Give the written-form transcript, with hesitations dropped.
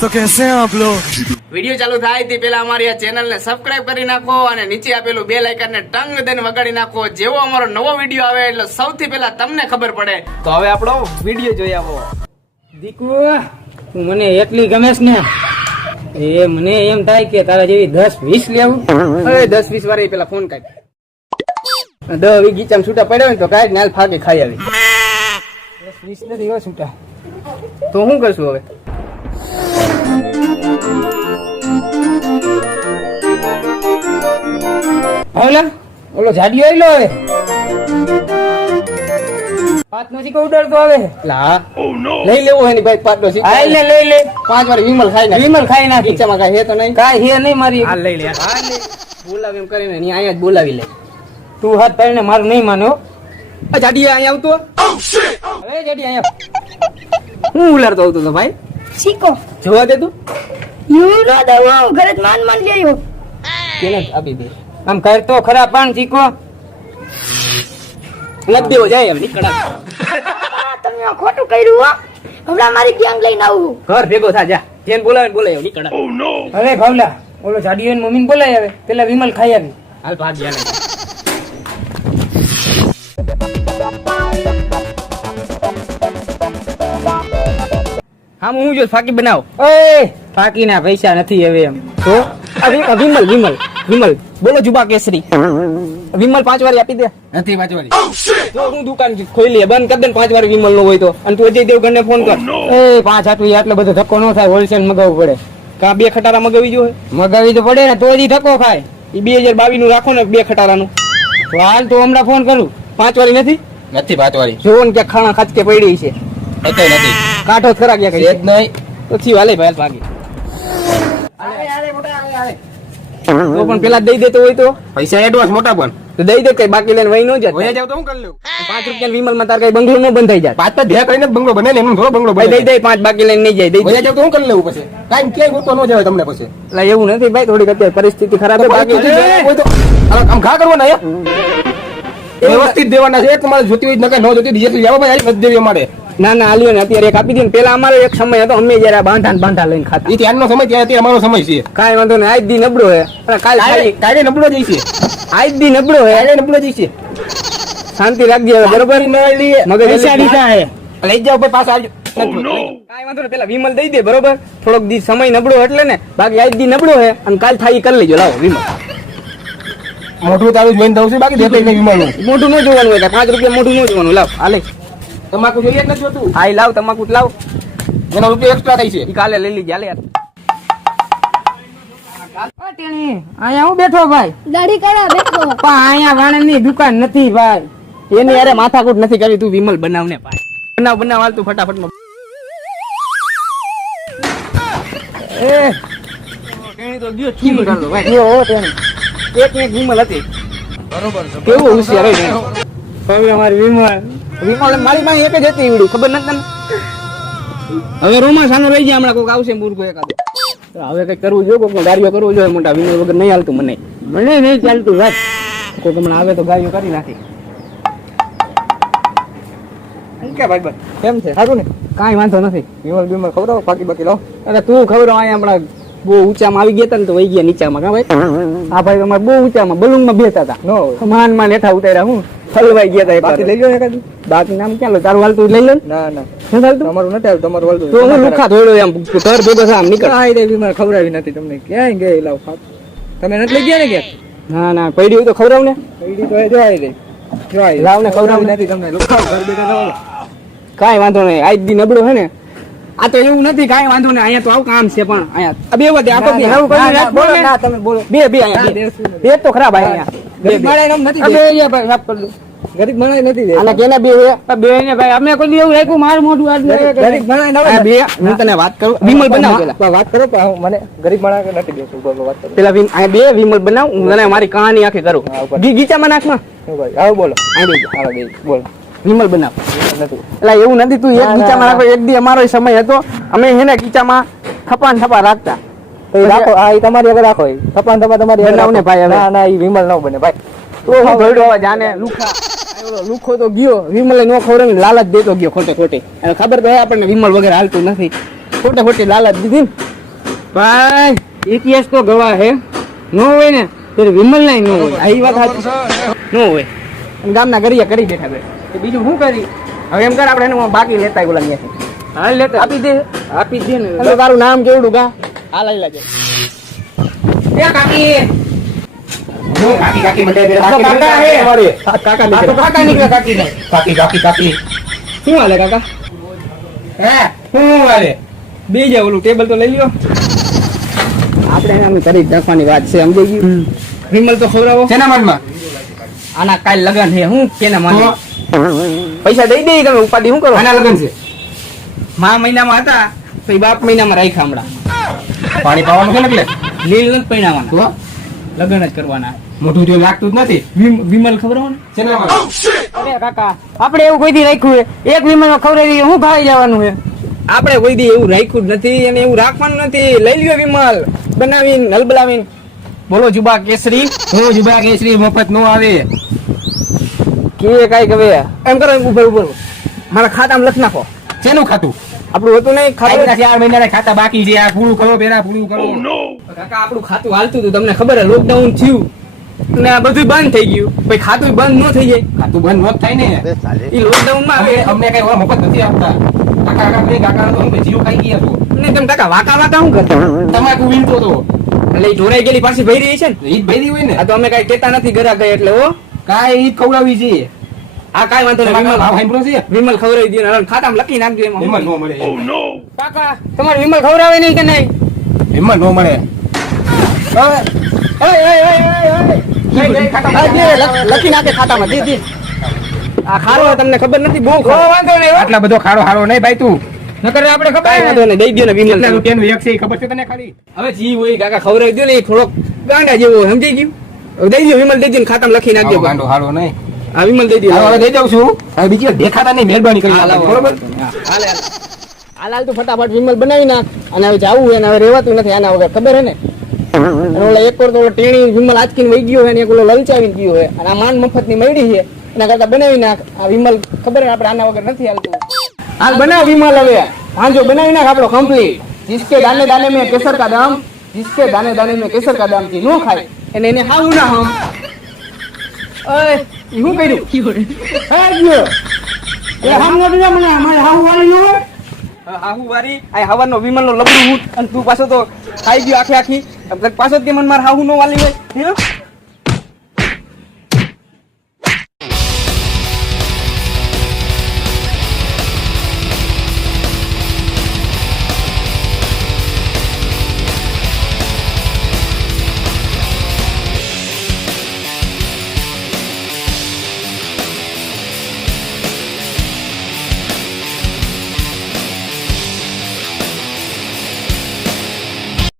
तो कैसे हैं आप लोग? વિડિયો ચાલુ થાય તે પહેલા અમારી આ ચેનલ ને સબસ્ક્રાઇબ કરી નાખો અને નીચે આપેલું બેલ આઇકન ને ટંગ દઈને વગાડી નાખો. જેવો અમારો નવો વિડિયો આવે એટલે સૌથી પહેલા તમને ખબર પડે. તો હવે આપણો વિડિયો જોઈ આવો. દીકુ તું મને એટલી ગમેસ ને એ મને એમ થાય કે તારા જેવી 10-20 લેવું. અરે 10-20 વારે પેલા ફોન કાઢ 10-20 ગીચામ છૂટા પડ્યો ને તો કાઢ નાલ ફાકે ખાઈ આવી. 10-20 નથી હો છૂટા. તો શું કરશું હવે? ઓલા ઓલો જાડિયો આયલો હવે પાત નથી કો ઉડરતો હવે લા લઈ લેવો હે ની ભાઈ પાટો છે. આય લે લઈ લે 5 વાર વિમલ ખાઈ નાખ. વિમલ ખાઈ નાખી. ગીચામાં કાઈ હે તો નહીં? કાઈ હે નહીં મારી. આ લઈ લે. આ લે બોલાવ એમ કરીને ની આયા જ બોલાવી લે. તું હાથ પાડીને મારું નહીં માનો. આ જાડિયા અહીંયા આવતો. હવે જાડી અહીંયા હું ઉલારતો આવતો તો ભાઈ. શીખો જોવા દે તું. યુ નો દવા ઘરે જ માન માન લેયો કેને આપી દે. આમ કરતો ખરા પણ ચીકો લગ દેવો જાય હવે નીકળા. તમે આ ખોટું કર્યું હો. હમણાં મારી ગેંગ લઈને આવું. ઘર ભેગો થા જા. જેન બોલાવે ને બોલાવે નીકળા. હવે ભાવલા ઓલો જાડિયો ને મમ્મીને બોલાય આવે પેલા વિમલ ખાઈ આવી. હાલ ભાગ જા લે. હા હું જો ફાકી બનાવ. ઓય ફાકીના પૈસા નથી હવે એમ તો વિમલ વિમલ વિમલ બોલો જુબા કેસરી. વિમલ 5 વાર આપી દે. નથી 5 વાર. જો હું દુકાન ખોલી બંધ કરી દે 5 વાર વિમલ નો હોય તો. અને તું અજય દેવગણ ને ફોન કર. એ 5 આટલું એટલો બધો ધક્કો ન થાય. હોલસેલ મગાવવું પડે. કા 2 ખટારા મગાવી જો. મગાવી તો પડે ને તો જ ધક્કો ખાય. એ 2022 નું રાખો ને 2 ખટારાનું. તો હાલ તો હમણાં ફોન કરું. 5 વાળી નથી? નથી 5 વાળી. જો ને કે ખાણા ખાચકે પડી છે. એતો નથી. કાઠો ખરા ગયા કરી. જ નહીં. તો થી વાલે ભાઈ ભાગી. તો પણ પેલા દઈ દેતો હોય તો પૈસા એડવાન્સ મોટા પણ તો દઈ દે કઈ બાકી લઈને વહી નો જાય. વહી જાવ તો હું કરી લઉં. 5 રૂપિયા વિમલ માં તાર કઈ બંગલો નો બંધ થઈ જાય. 5 તો ભેગા કરીને બંગલો બને ને એમ થોડો બંગલો બને. દઈ દે 5 બાકી લઈને નહીં જાય. દઈ વહી જાવ તો હું કરી લઉં પછી. કાઈ ક્યાંય ગોતો નો જાય તમને પછી. એટલે એવું નથી ભાઈ થોડીક અત્યારે પરિસ્થિતિ ખરાબ છે. બાકી હોય તો આમ ઘા કરવાના યાર. વ્યવસ્થિત દેવાના છે. તમારે જોતી હોય નકે ન જોતી ડીએસપી આવો ભાઈ નથી દેવી અમારે. ના ના આલ્યો ને અત્યારે એક આપી દે ને. પેલા અમારો એક સમય હતો અમે જયારે બાંધા લઈને ખાતા. એ ત્યારનો સમય ત્યારે અમારો સમય છે. કાઈ વાંધો નહીં. આજ દી નબળો હે. કાલે નબળો જ છે. આજ દી નબળો હે. કાલે નબળો જ છે. શાંતિ રાખજે હવે બરોબર. મગજ પૈસા દીધા હે. લઈ જાવ ભાઈ પાછા આવજો. કાઈ વાંધો નહીં. પેલા વિમલ દઈ દે બરોબર. થોડોક દી સમય નબળો એટલે ને. બાકી આજ દી નબળો હે અને કાલ થાય કરી લેજો. લાવો વિમલ. મોઢું તારું જોઈને દઉં છું. બાકી દેખાય નહીં વિમલ. મોઢું ન જોવાનું હોય. 5 રૂપિયા મોઢું ન જોવાનું. લાવ હાલે. તમાકુ જોઈએ નથી જોતું. હા લાવ તમાકુ લાવ. એનો રૂપિયો એક્સ્ટ્રા થાય છે. ઈ કાલે લઈ લીજે હાલે યાર. અહીંયા હું બેઠો ભાઈ. દાઢી કરા બેઠો. પણ અહીંયા વાણંદની દુકાન નથી ભાઈ. એની યાર માથાકૂટ નથી કરી. તું વિમલ બનાવ ને ભાઈ. બનાવ હાલ તું ફટાફટ માં. એ કેણી તો ગયો ઠીક કરલો ભાઈ. ઓ તેણી એક વિમલ હતી બરોબર છે. કેવું હોશિયાર હે. હવે અમારી વિમલ મારી પાસે એક જ હતી ઈવડી. ખબર નથી તને? હવે રોમાન્સ આનો રહી જાય. હમણાં કોઈક આવશે મૂર્ખો એકાદો. હવે કઈક કરવું જોઈએ. કોઈક ગાડીઓ કરવું જોઈએ. મોટા વિમલ વગર નહીં હાલતું મને. મને નહીં ચાલતું ભાઈ. કોઈક હમણાં આવે તો ગાડીઓ કરી નાખી. કે ભાઈ બસ કેમ છે? સારું ને? કાંઈ વાંધો નથી. વિમલ ખવડાવો બાકી લાવો. અરે તું ખવડાવ. અહીંયા હમણાં બહુ ઊંચામાં આવી ગયા હતા ને તો વહી ગયા નીચામાં. કા ભાઈ? હા ભાઈ અમારે બહુ ઊંચામાં બલૂનમાં બેઠા હતા. માન હેઠા ઉતાર્યા. હું હલવાઈ ગયા હતા. બાકી લઈ લો એકાદું. બાકી નામ ક્યાં લો? તારું હાલતું લઈ લો. ના ના તમારું નથી આવતું. તમારું હાલતું તો હું લુખા ધોડ્યો એમ ઘર ભેગો આમ નીકળ. હા રે વિમલ ખવડાવી નથી તમને. ક્યાંય ગઈ લાવ. તમે નથી લઈ ગયા ને ક્યાં? ના ના પડી હોય તો ખવડાવ ને. પડી તો જો આવી રે. જો આવી લાવ ને ખવડાવ નથી તમને. લુખા ઘર ભેગા કાંઈ વાંધો નહીં. આજ દી નબળો હે ને. આ તો એવું નથી. કાંઈ વાંધો નહીં. અહીંયા તો આવું કામ છે પણ અહીંયા બે વધે આપો. તમે બોલો. બે અહીંયા બે તો ખરાબ અહીંયા. ગરીબ મળે નથી. ગરીબ મળે નથી. આના કેના બે બે ને ભાઈ અમે કોઈ એવું રાખ્યું મારું મોઢું આજ ગરીબ મળે બે. હું તને વાત કરું. વિમલ બનાવ પેલા વાત કરો. મને ગરીબ મળે નથી દેતું. વાત કરો પેલા આ બે વિમલ બનાવ. હું તને મારી કહાની આખી કરું. ગીચામાં નાખમાં આવો બોલો. અહીં બોલો. વિમલ બનાવ એટલે એવું નથી. તું એક ગીચામાં રાખો. એક દી અમારો સમય હતો. અમે હેને ગીચામાં થપા રાખતા. રાખો. હા એ તમારી આગળ રાખો. થપા તમારી બનાવ ને ભાઈ. ના ના એ વિમલ ન બને ભાઈ. તો હું ભરડો જાને લુખા લુખો તો ગયો. વિમલે નો ખવડાવી લાલચ દેતો ગયો ખોટે ખોટે. ખબર તો આપણને વિમલ વગર હાલતું નથી. ખોટે ખોટી લાલચ દીધી ને. ભાઈ ઇતિહાસ તો ગવાહ હે નો હોય ને તો વિમલ ના નો હોય. આ ઈ વાત સાચી. નો હોય અને ગામના ગરિયા કરી બેઠા બે. તો બીજું શું કરી? હવે એમ કર આપણે એનું બાકી લેતા બોલા ત્યાંથી. હાલ લેતા આપી દે. આપી દે ને એટલે તારું નામ કેવડું ગા? આ લઈ લેજે. એ કાકી કાકી કાકી મને દે. કાકા હે અમારે. કાકા આ તો કાકા નીકળ્યા કાકી ને કાકી કાકી કાકી. શું હાલે કાકા હે શું વાલે? બે જા ઓલું ટેબલ તો લઈ લ્યો આપણે એને આમ કરી નાખવાની વાત છે, સમજી ગયું? વિમલ તો ખવડાવો શેના મનમાં? આના કાલ લગન હે હું કેના માન પૈસા દઈ દે તમે, ઉપાધિ શું કરો? આના લગન છે મા મહિનામાં હતા પછી બાપ મહિનામાં રાખ્યા હમણાં પાણી પાવાનું છે ને એટલે લીલ નથી પૈણાવાના તો લગન જ કરવાના મોઢું જો લાગતું જ નથી. વિમલ ખવડાવો ને શેના મનમાં? અરે કાકા આપણે એવું કોઈ દી રાખ્યું હે એક વિમલ માં ખવડાવી હું ખાઈ જવાનું હે આપણે કોઈ દી એવું રાખ્યું જ નથી અને એવું રાખવાનું નથી. લઈ લ્યો વિમલ, બનાવીને હલબલાવીને. બોલો જુબા કેસરી. હું જુબા કેસરી મફત નો આવે કે કાઈ કવે એમ કરો. ઉપર ઉપર મારા ખાતામાં લખ નાખો. શેનું ખાતું? આપણું હતું નહીં ખાતું. 4 મહિનાના ખાતા બાકી છે. આ પૂરું કરો પેલા પૂરું કરો. કાકા આપણું ખાતું હાલતું હતું, તમને ખબર હે લોકડાઉન થયું ને આ બધું બંધ થઈ ગયું. પછી ખાતું બંધ ન થઈ જાય. ખાતું બંધ ન થાય ને એ લોકડાઉન માં આવે. અમને કઈ મફત નથી આપતા. કાકા કાકા ભાઈ કાકા તો હું જીવ ખાઈ ગયા છો ને. તેમ કાકા વાકા વાકા શું કરતા? તમાકુ વીણતો તો એટલે ઈ ઢોરાઈ ગયેલી પાછી ભરી રહી છે ને. ઈ જ ભરી હોય ને. આ તો અમે કઈ કેતા નથી ઘરા ગઈ એટલે હો કાઈ ઈ ખવડાવી છે. આ કાઈ વાંધો નહીં. વિમલ સાંભળો છે, વિમલ ખવડાવી દે ને ખાતામાં લખી નાખજો. એમાં વિમલ નો મળે. ઓ નો કાકા તમારે વિમલ ખવડાવે નહીં કે નહીં વિમલ નો મળે. લખી નાખે ખાતામાં. દી દી આ ખારો તમને ખબર નથી બહુ વાંધો નહીં. આટલા બધો ખારો હારો નહીં ભાઈ તું. નકર આપણે ખબર વાંધો નહીં. દઈ દો ને વિમલ. કેટલા રૂપિયાનું એક છે ખબર છે તને ખાલી? હવે જી હોય કાકા ખવડાવી દો ને. એ થોડોક ગાંડા જેવો સમજી ગયું. દઈ દો વિમલ, દઈ દો ને ખાતામાં લખી નાખજો. ગાંડો હારો નહીં. હા વિમલ દઈ દો. હવે દઈ દઉં છું. હવે બીજી દેખાતા નહીં, મહેરબાની કરી બરોબર. હાલે હાલ તું ફટાફટ વિમલ બનાવી નાખ. અને હવે જાવું હોય ને હવે રહેવાતું નથી આના વગર, ખબર હે ને? અને ઓલા એક વાર તો ટેણી વિમલ આજકીને વહી ગયો હોય ને એક ઓલો લલચાવીને ગયો હોય અને આ માંડ મફત ની મળી છે. એના કરતા બનાવી નાખ. આ વિમલ ખબર હે આપણે આના વગર નથી હાલતું. હાલ બનાવ વિમલ. હવે હાંજો બનાવી નાખ આપણો કમ્પ્લીટ. जिसके दाने दाने में केसर का दाम, जिसके दाने दाने में केसर का दाम થી નો ખાય એને હાવું ના હમ. ઓય શું કર્યું? હે ગયો એ હામ નો દીધા મને. અમારે હાવું વાળી નો હોય. હાવું વાળી આ હવાનો વિમલ નો લબડું હૂટ અને તું પાછો તો ખાઈ ગયો આખી આખી. પાછો કે મન માર હાવું નો વાલી હોય.